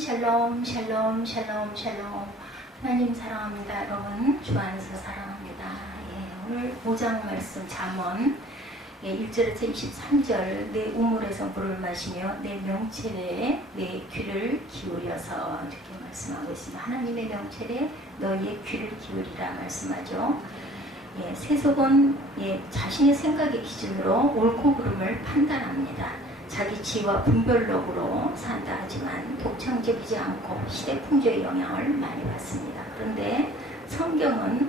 샬롬 샬롬 샬롬 샬롬. 하나님 사랑합니다. 여러분 주 안에서 사랑합니다. 오늘 5장 말씀 잠언 1절에서 23절. 내 우물에서 물을 마시며 내 명철에 내 귀를 기울여서 이렇게 말씀하고 있습니다. 하나님의 명철에 너희의 귀를 기울이라 말씀하죠. 세속은 자신의 생각의 기준으로 옳고 그름을 판단합니다. 자기 지와 분별력으로 산다 하지만 독창적이지 않고 시대 풍조의 영향을 많이 받습니다. 그런데 성경은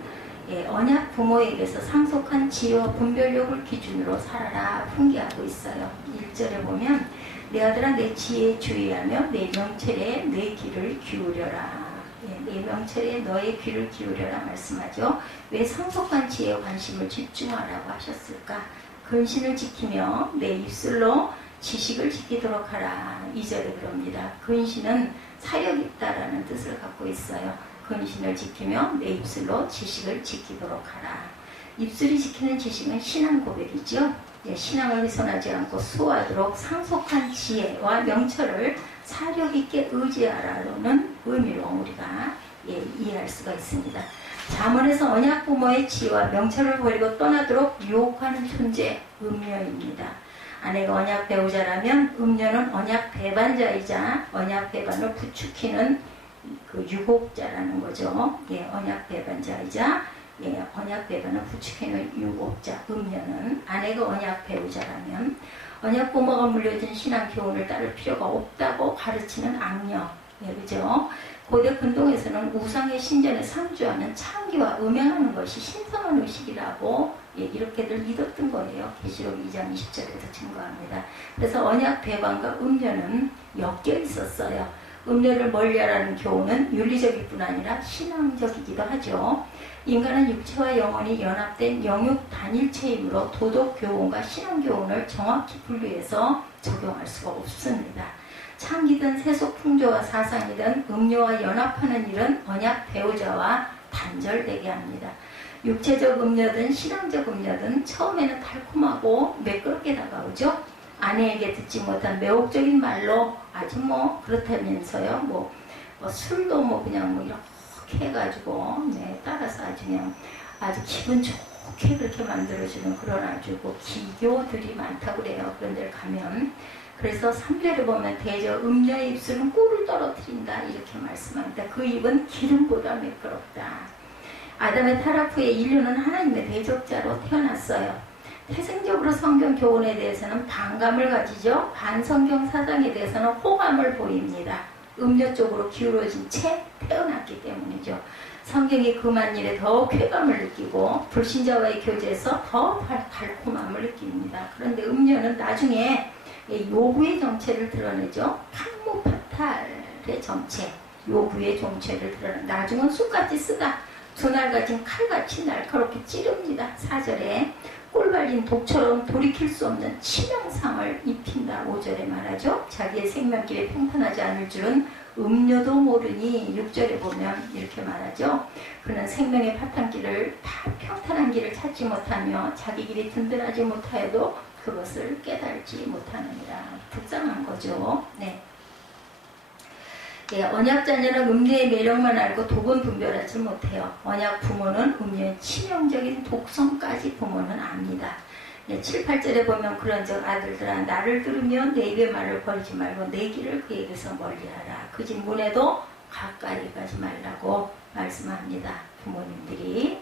언약 부모에게서 상속한 지와 분별력을 기준으로 살아라 훈계하고 있어요. 1절에 보면 내 아들아 내 지혜에 주의하며 내 명철에 내 귀를 기울여라. 내 명철에 너의 귀를 기울여라 말씀하죠. 왜 상속한 지혜에 관심을 집중하라고 하셨을까? 근신을 지키며 내 입술로 지식을 지키도록 하라. 2절에 그럽니다. 근신은 사력 있다라는 뜻을 갖고 있어요. 근신을 지키며 내 입술로 지식을 지키도록 하라. 입술이 지키는 지식은 신앙 고백이죠. 신앙을 훼손하지 않고 수호하도록 상속한 지혜와 명철을 사력 있게 의지하라는 의미로 우리가 이해할 수가 있습니다. 잠언에서 언약 부모의 지혜와 명철을 버리고 떠나도록 유혹하는 존재 음녀입니다. 아내가 언약 배우자라면 음녀는 언약 배반자이자 언약 배반을 부추기는 그 유혹자라는 거죠. 언약 배반자이자 언약 배반을 부추기는 유혹자 음녀는 아내가 언약 배우자라면 언약 부모가 물려준 신앙 교훈을 따를 필요가 없다고 가르치는 악녀. 그죠? 고대 근동에서는 우상의 신전에 상주하는 창기와 음행하는 것이 신성한 의식이라고 이렇게들 믿었던 거예요. 계시록 2장 20절에서 증거합니다. 그래서 언약 배반과 음녀는 엮여 있었어요. 음녀를 멀리하라는 교훈은 윤리적일 뿐 아니라 신앙적이기도 하죠. 인간은 육체와 영혼이 연합된 영육 단일체이므로 도덕 교훈과 신앙 교훈을 정확히 분리해서 적용할 수가 없습니다. 창기든 세속 풍조와 사상이든 음료와 연합하는 일은 언약 배우자와 단절되게 합니다. 육체적 음료든 신앙적 음료든 처음에는 달콤하고 매끄럽게 다가오죠. 아내에게 듣지 못한 매혹적인 말로 아주 그렇다면서요. 술도 그냥 이렇게 해가지고 따라서 아주 그냥 아주 기분 좋게 그렇게 만들어주는 그런 아주 기교들이 많다고 그래요. 그런 데를 가면. 그래서 3절에 보면 대저 음녀의 입술은 꿀을 떨어뜨린다 이렇게 말씀합니다. 그 입은 기름보다 매끄럽다. 아담의 타락 후에 인류는 하나님의 대적자로 태어났어요. 태생적으로 성경 교훈에 대해서는 반감을 가지죠. 반성경 사상에 대해서는 호감을 보입니다. 음녀 쪽으로 기울어진 채 태어났기 때문이죠. 성경이 금한 일에 더 쾌감을 느끼고 불신자와의 교제에서 더 달콤함을 느낍니다. 그런데 음녀는 나중에 요구의 정체를 드러내죠. 탕무파탈의 정체, 요구의 정체를 드러내. 나중은 쑥같이 쓰다. 두 날 가진 칼같이 날카롭게 찌릅니다. 4절에 꿀 발린 독처럼 돌이킬 수 없는 치명상을 입힌다. 5절에 말하죠. 자기의 생명길에 평탄하지 않을 줄은 음료도 모르니 6절에 보면 이렇게 말하죠. 그는 생명의 파탄길을 다 평탄한 길을 찾지 못하며 자기 길이 든든하지 못하여도 그것을 깨달지 못하느니라. 불쌍한 거죠. 언약 자녀는 음녀의 매력만 알고 독은 분별하지 못해요. 언약 부모는 음녀의 치명적인 독성까지 부모는 압니다. 7, 8절에 보면 그런즉 아들들아 나를 들으며 내 입의 말을 버리지 말고 내 길을 그에게서 멀리하라. 그 집 문에도 가까이 가지 말라고 말씀합니다. 부모님들이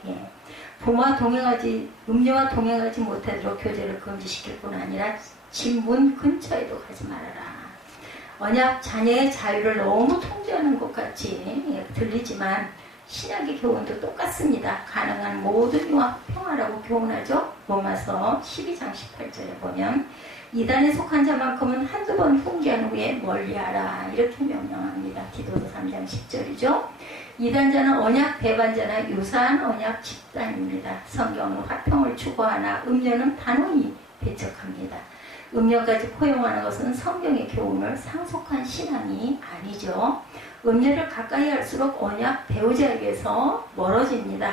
부모와 음녀와 동행하지 못하도록 교제를 금지시킬 뿐 아니라 집 문 근처에도 가지 말아라. 언약 자녀의 자유를 너무 통제하는 것 같이 들리지만 신약의 교훈도 똑같습니다. 가능한 모든 융합 평화라고 교훈하죠. 로마서 12장 18절에 보면 이단에 속한 자만큼은 한두 번 훈계한 후에 멀리하라 이렇게 명령합니다. 디도서 3장 10절이죠. 이단자는 언약 배반자나 유사한 언약 집단입니다. 성경은 화평을 추구하나 음녀는 단호히 배척합니다. 음녀까지 포용하는 것은 성경의 교훈을 상속한 신앙이 아니죠. 음녀를 가까이 할수록 언약 배우자에게서 멀어집니다.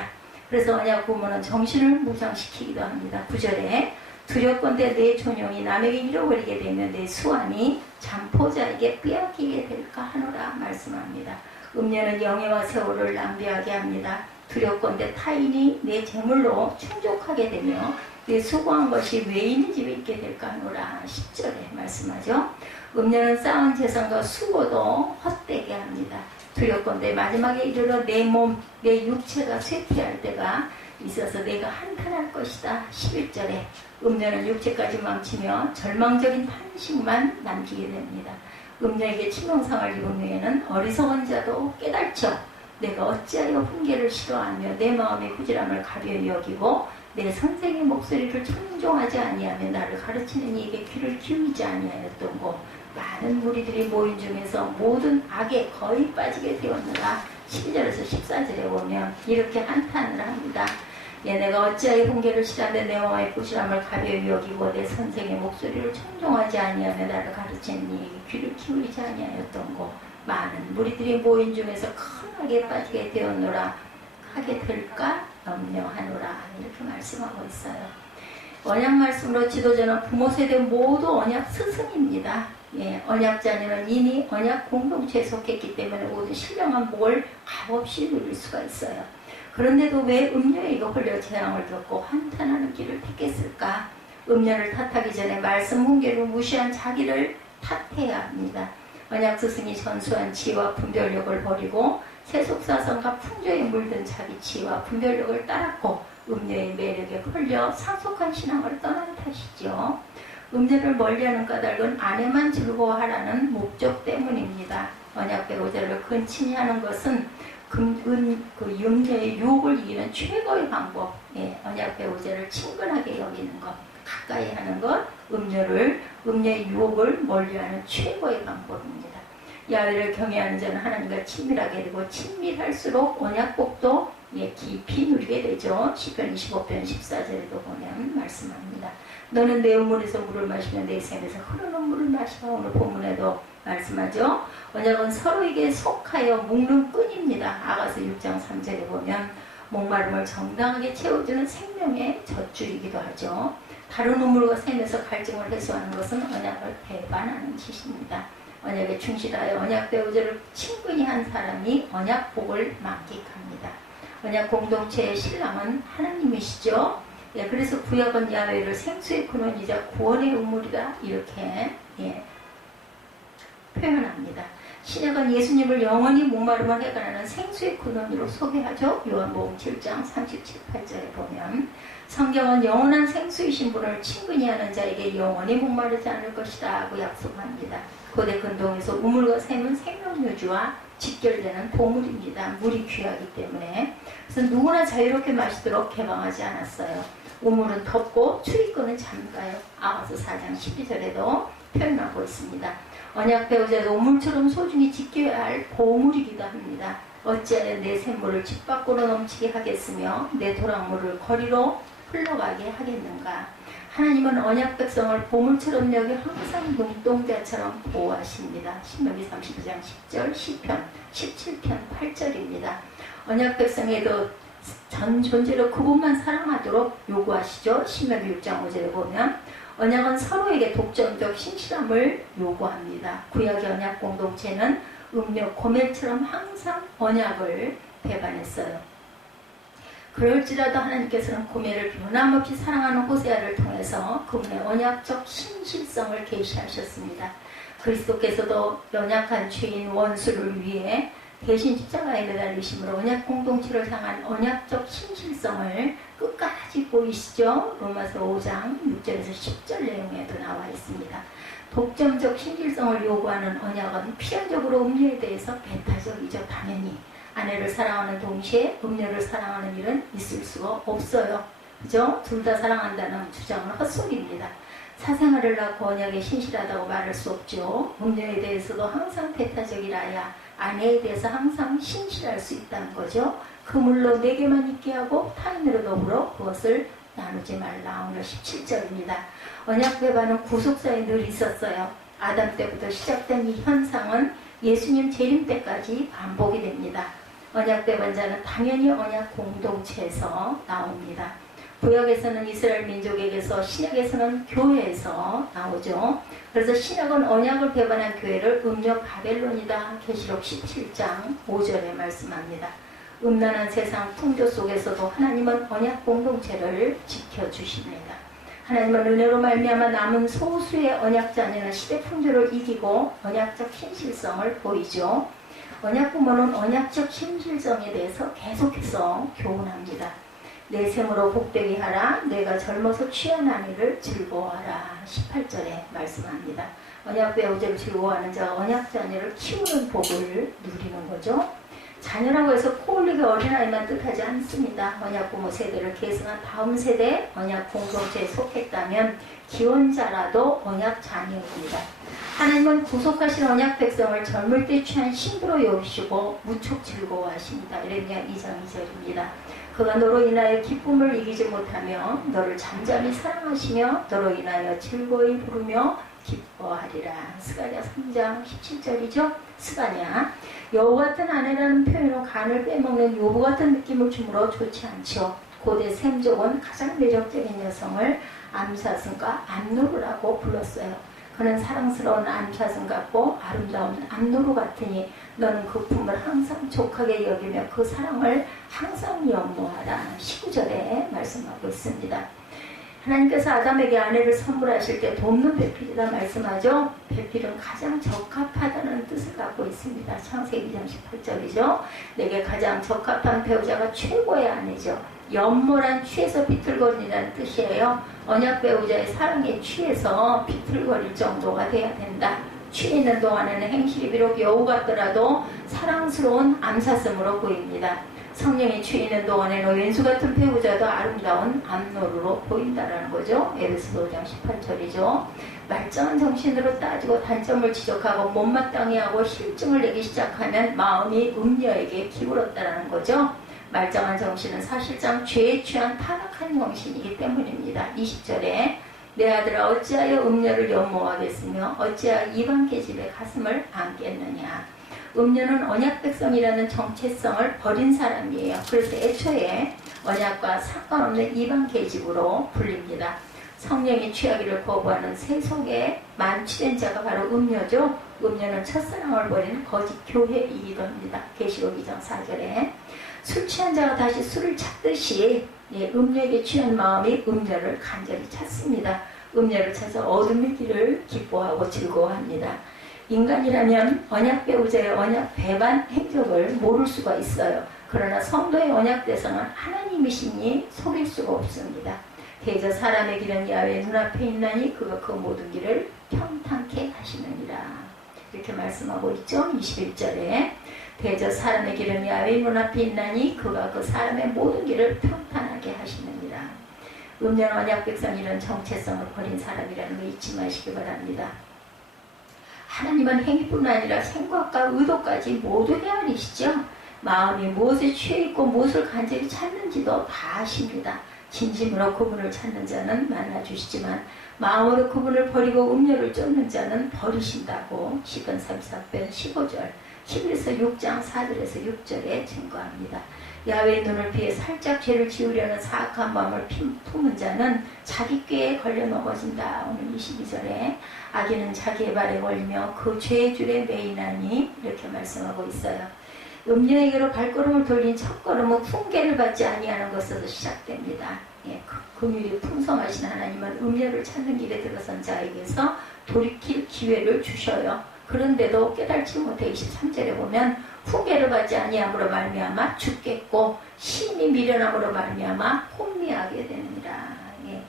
그래서 언약 부모는 정신을 무장시키기도 합니다. 9절에 두렵건대 내 존용이 남에게 잃어버리게 되면 내 수완이 잠포자에게 빼앗기게 될까 하노라 말씀합니다. 음료는 영예와 세월을 낭비하게 합니다. 두렵건대 타인이 내 재물로 충족하게 되며 내 수고한 것이 외인의 집에 있게 될까 하노라 10절에 말씀하죠. 음료는 쌓은 재산과 수고도 헛되게 합니다. 두렵건대 마지막에 이르러 내 몸, 내 육체가 쇠퇴할 때가 있어서 내가 한탄할 것이다. 11절에 음료는 육체까지 망치며 절망적인 탄식만 남기게 됩니다. 음료에게 치명상을 입은 후에는 어리석은 자도 깨달죠. 내가 어찌하여 훈계를 싫어하며 내 마음의 부지런함을 가벼이 여기고 내 선생의 목소리를 청종하지 아니하며 나를 가르치는 이에게 귀를 기울이지 아니하였던고 많은 무리들이 모인 중에서 모든 악에 거의 빠지게 되었느라 12절에서 14절에 보면 이렇게 한탄을 합니다. 내가 어찌하여 훈계를 싫어하며 내 마음의 부지런함을 가벼이 여기고 내 선생의 목소리를 청종하지 아니하며 나를 가르치는 이에게 귀를 기울이지 아니하였던고 많은 무리들이 모인 중에서 큰 악에 빠지게 되었노라 하게 될까 염려하노라 이렇게 말씀하고 있어요. 언약 말씀으로 지도자는 부모 세대 모두 언약 스승입니다. 언약 자녀는 이미 언약 공동체에 속했기 때문에 모든 신령한 복을 값없이 누릴 수가 있어요. 그런데도 왜 음료에 홀려 재앙을 겪고 한탄하는 길을 택했을까? 음료를 탓하기 전에 말씀 훈계를 무시한 자기를 탓해야 합니다. 언약 스승이 전수한 지혜와 분별력을 버리고 세속사성과 풍조에 물든 자기 지혜와 분별력을 따랐고 음료의 매력에 홀려 상속한 신앙을 떠난 탓이죠. 음료를 멀리하는 까닭은 아내만 즐거워하라는 목적 때문입니다. 언약 배우자를 근친히 하는 것은 음료의 유혹을 이기는 최고의 방법. 언약 배우자를 친근하게 여기는 것, 가까이 하는 것, 음료의 유혹을 멀리하는 최고의 방법입니다. 야훼를 경외하는 자는 하나님과 친밀하게 되고 친밀할수록 언약복도 깊이 누리게 되죠. 시편 25편 14절에도 보면 말씀합니다. 너는 내 우물에서 물을 마시며 내 샘에서 흐르는 물을 마시라. 오늘 본문에도 말씀하죠. 언약은 서로에게 속하여 묶는 끈입니다. 아가서 6장 3절에 보면 목마름을 정당하게 채워주는 생명의 젖줄이기도 하죠. 다른 우물과 샘에서 갈증을 해소하는 것은 언약을 배반하는 짓입니다. 언약에 충실하여 언약 배우자를 친근히 한 사람이 언약복을 만끽합니다. 언약 공동체의 신랑은 하나님이시죠. 그래서 구약은 야훼를 생수의 근원이자 구원의 우물이다 이렇게 표현합니다. 신약은 예수님을 영원히 목마름을 해결하는 생수의 근원으로 소개하죠. 요한복음 7장 37, 8절에 보면 성경은 영원한 생수이신 분을 친근히 하는 자에게 영원히 목마르지 않을 것이다 하고 약속합니다. 고대 근동에서 우물과 샘은 생명유주와 직결되는 보물입니다. 물이 귀하기 때문에. 그래서 누구나 자유롭게 마시도록 개방하지 않았어요. 우물은 덮고 출입구는 잠가요. 아가서 4장 12절에도 표현하고 있습니다. 언약 배우자도 우물처럼 소중히 지켜야 할 보물이기도 합니다. 어찌하여 내 샘물을 집 밖으로 넘치게 하겠으며 내 도랑물을 거리로 흘러가게 하겠는가. 하나님은 언약 백성을 보물처럼 여겨 항상 눈동자처럼 보호하십니다. 신명기 32장 10절, 시편 17편 8절입니다. 언약 백성에도 전 존재로 그분만 사랑하도록 요구하시죠. 신명기 6장 5절에 보면 언약은 서로에게 독점적 신실함을 요구합니다. 구약의 언약 공동체는 음료 고멜처럼 항상 언약을 배반했어요. 그럴지라도 하나님께서는 고멜을 변함없이 사랑하는 호세아를 통해서 그분의 언약적 신실성을 계시하셨습니다. 그리스도께서도 연약한 죄인 원수를 위해 대신 십자가에 매달리심으로 언약 공동체를 향한 언약적 신실성을 끝까지 보이시죠. 로마서 5장 6절에서 10절 내용에도 나와 있습니다. 독점적 신실성을 요구하는 언약은 필연적으로 음료에 대해서 배타적이죠. 당연히 아내를 사랑하는 동시에 음료를 사랑하는 일은 있을 수가 없어요. 그죠? 둘 다 사랑한다는 주장은 헛소리입니다. 사생활을 낳고 언약에 신실하다고 말할 수 없죠. 음료에 대해서도 항상 배타적이라야 아내에 대해서 항상 신실할 수 있다는 거죠. 그물로 내게만 있게 하고 타인으로 더불어 그것을 나누지 말라. 오늘 17절입니다. 언약 배반은 구속사에 늘 있었어요. 아담 때부터 시작된 이 현상은 예수님 재림 때까지 반복이 됩니다. 언약 배반자는 당연히 언약 공동체에서 나옵니다. 구약에서는 이스라엘 민족에게서, 신약에서는 교회에서 나오죠. 그래서 신약은 언약을 배반한 교회를 음녀 바벨론이다. 계시록 17장 5절에 말씀합니다. 음란한 세상 풍조 속에서도 하나님은 언약 공동체를 지켜주십니다. 하나님은 은혜로 말미암아 남은 소수의 언약자녀는 시대 풍조를 이기고 언약적 신실성을 보이죠. 언약 부모는 언약적 신실성에 대해서 계속해서 교훈합니다. 내 생으로 복되게 하라. 내가 젊어서 취한 아내를 즐거워하라. 18절에 말씀합니다. 언약 배우자를 즐거워하는 자가 언약 자녀를 키우는 복을 누리는 거죠. 자녀라고 해서 코 올리게 어린아이만 뜻하지 않습니다. 언약 부모 세대를 계승한 다음 세대 언약 공동체에 속했다면 기원자라도 언약 자녀입니다. 하나님은 구속하신 언약 백성을 젊을 때 취한 신부로 여기시고 무척 즐거워하십니다. 이레미야 2장 2절입니다. 그가 너로 인하여 기쁨을 이기지 못하며 너를 잠잠히 사랑하시며 너로 인하여 즐거이 부르며 기뻐하리라. 스가랴 3장 17절이죠. 스가랴 여우 같은 아내라는 표현은 간을 빼먹는 요부 같은 느낌을 주므로 좋지 않죠. 고대 셈족은 가장 매력적인 여성을 암사슴과 암노루라고 불렀어요. 그는 사랑스러운 암사슴 같고 아름다운 암노루 같으니 너는 그 품을 항상 족하게 여기며 그 사랑을 항상 연모하라. 19절에 말씀하고 있습니다. 하나님께서 아담에게 아내를 선물하실 때 돕는 배필이다 말씀하죠. 배필은 가장 적합하다는 뜻을 갖고 있습니다. 창세기 2장 18절이죠. 내게 가장 적합한 배우자가 최고의 아내죠. 연모란 취해서 비틀거리라는 뜻이에요. 언약 배우자의 사랑에 취해서 비틀거릴 정도가 돼야 된다. 취해 있는 동안에는 행실이 비록 여우 같더라도 사랑스러운 암사슴으로 보입니다. 성령이 취해 있는 동안에는 왼수 같은 배우자도 아름다운 암노루로 보인다라는 거죠. 에베소 5장 18절이죠. 말짱한 정신으로 따지고 단점을 지적하고 못마땅해 하고 실증을 내기 시작하면 마음이 음녀에게 기울었다라는 거죠. 말짱한 정신은 사실상 죄에 취한 타락한 정신이기 때문입니다. 20절에 내 아들아 어찌하여 음녀를 연모하겠으며 어찌하여 이방 계집의 가슴을 안겠느냐. 음녀는 언약 백성이라는 정체성을 버린 사람이에요. 그래서 애초에 언약과 상관없는 이방 계집으로 불립니다. 성령이 취하기를 거부하는 세속에 만취된 자가 바로 음녀죠. 음녀는 첫사랑을 버리는 거짓 교회이기도 합니다. 계시록 2장 4절에 술 취한 자가 다시 술을 찾듯이 음녀에게 취한 마음이 음녀를 간절히 찾습니다. 음녀를 찾아 어둠의 길을 기뻐하고 즐거워합니다. 인간이라면 언약 배우자의 언약 배반 행적을 모를 수가 있어요. 그러나 성도의 언약 대상은 하나님이시니 속일 수가 없습니다. 대저 사람의 길은 야훼 눈앞에 있나니 그가 그 모든 길을 평탄케 하시느니라. 이렇게 말씀하고 있죠. 21절에 대저 사람의 길은 야훼 눈앞에 있나니 그가 그 사람의 모든 길을 평탄하게 하시느니라. 음녀는 언약 백성이라는 정체성을 버린 사람이라는 거 잊지 마시기 바랍니다. 하나님은 행위뿐 아니라 생각과 의도까지 모두 헤아리시죠. 마음이 무엇에 취해 있고 무엇을 간절히 찾는지도 다 아십니다. 진심으로 그분을 찾는 자는 만나주시지만 마음으로 그분을 버리고 음료를 쫓는 자는 버리신다고 시편 34편 15절 히브리서 6장 4절에서 6절에 증거합니다. 야훼의 눈을 피해 살짝 죄를 지우려는 사악한 마음을 품은 자는 자기 꾀에 걸려 넘어진다. 오늘 22절에 악인은 자기의 발에 걸리며 그 죄의 줄에 매이나니 이렇게 말씀하고 있어요. 음녀에게로 발걸음을 돌린 첫걸음은 훈계를 받지 아니하는 것에서 시작됩니다. 긍휼이 풍성하신 하나님은 음녀를 찾는 길에 들어선 자에게서 돌이킬 기회를 주셔요. 그런데도 깨달지 못해 23절에 보면 훈계를 받지 아니함으로 말미암아 죽겠고 심히 미련함으로 말미암아 혼미하게 되느니라.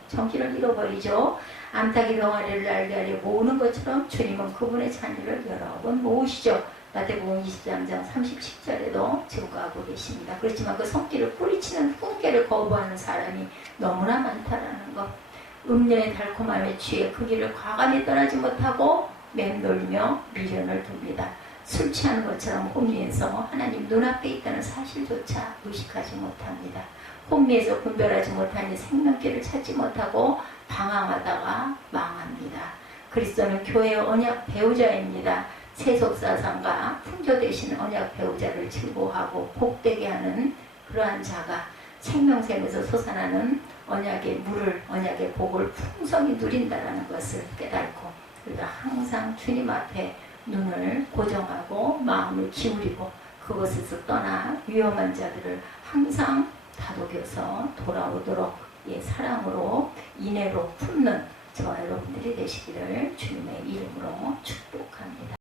정신을 잃어버리죠. 암탉이 병아리를 날게 하려 모으는 것처럼 주님은 그분의 자녀를 여러 번 모으시죠. 마태복음 23장 30절에도 증거하고 계십니다. 그렇지만 그 손길을 뿌리치는 훈계를 거부하는 사람이 너무나 많다라는 것. 음녀의 달콤함에 취해 그 길을 과감히 떠나지 못하고 맴돌며 미련을 둡니다. 술 취하는 것처럼 혼미해서 하나님 눈앞에 있다는 사실조차 의식하지 못합니다. 혼미해서 분별하지 못하니 생명길을 찾지 못하고 방황하다가 망합니다. 그리스도는 교회의 언약 배우자입니다. 세속사상과 풍조 대신 언약 배우자를 즐거워하고 복되게 하는 그러한 자가 생명샘에서 솟아나는 언약의 물을, 언약의 복을 풍성히 누린다라는 것을 깨닫고, 우리가 항상 주님 앞에 눈을 고정하고 마음을 기울이고 그곳에서 떠나 위험한 자들을 항상 다독여서 돌아오도록 사랑으로 인애로 품는 저와 여러분들이 되시기를 주님의 이름으로 축복합니다.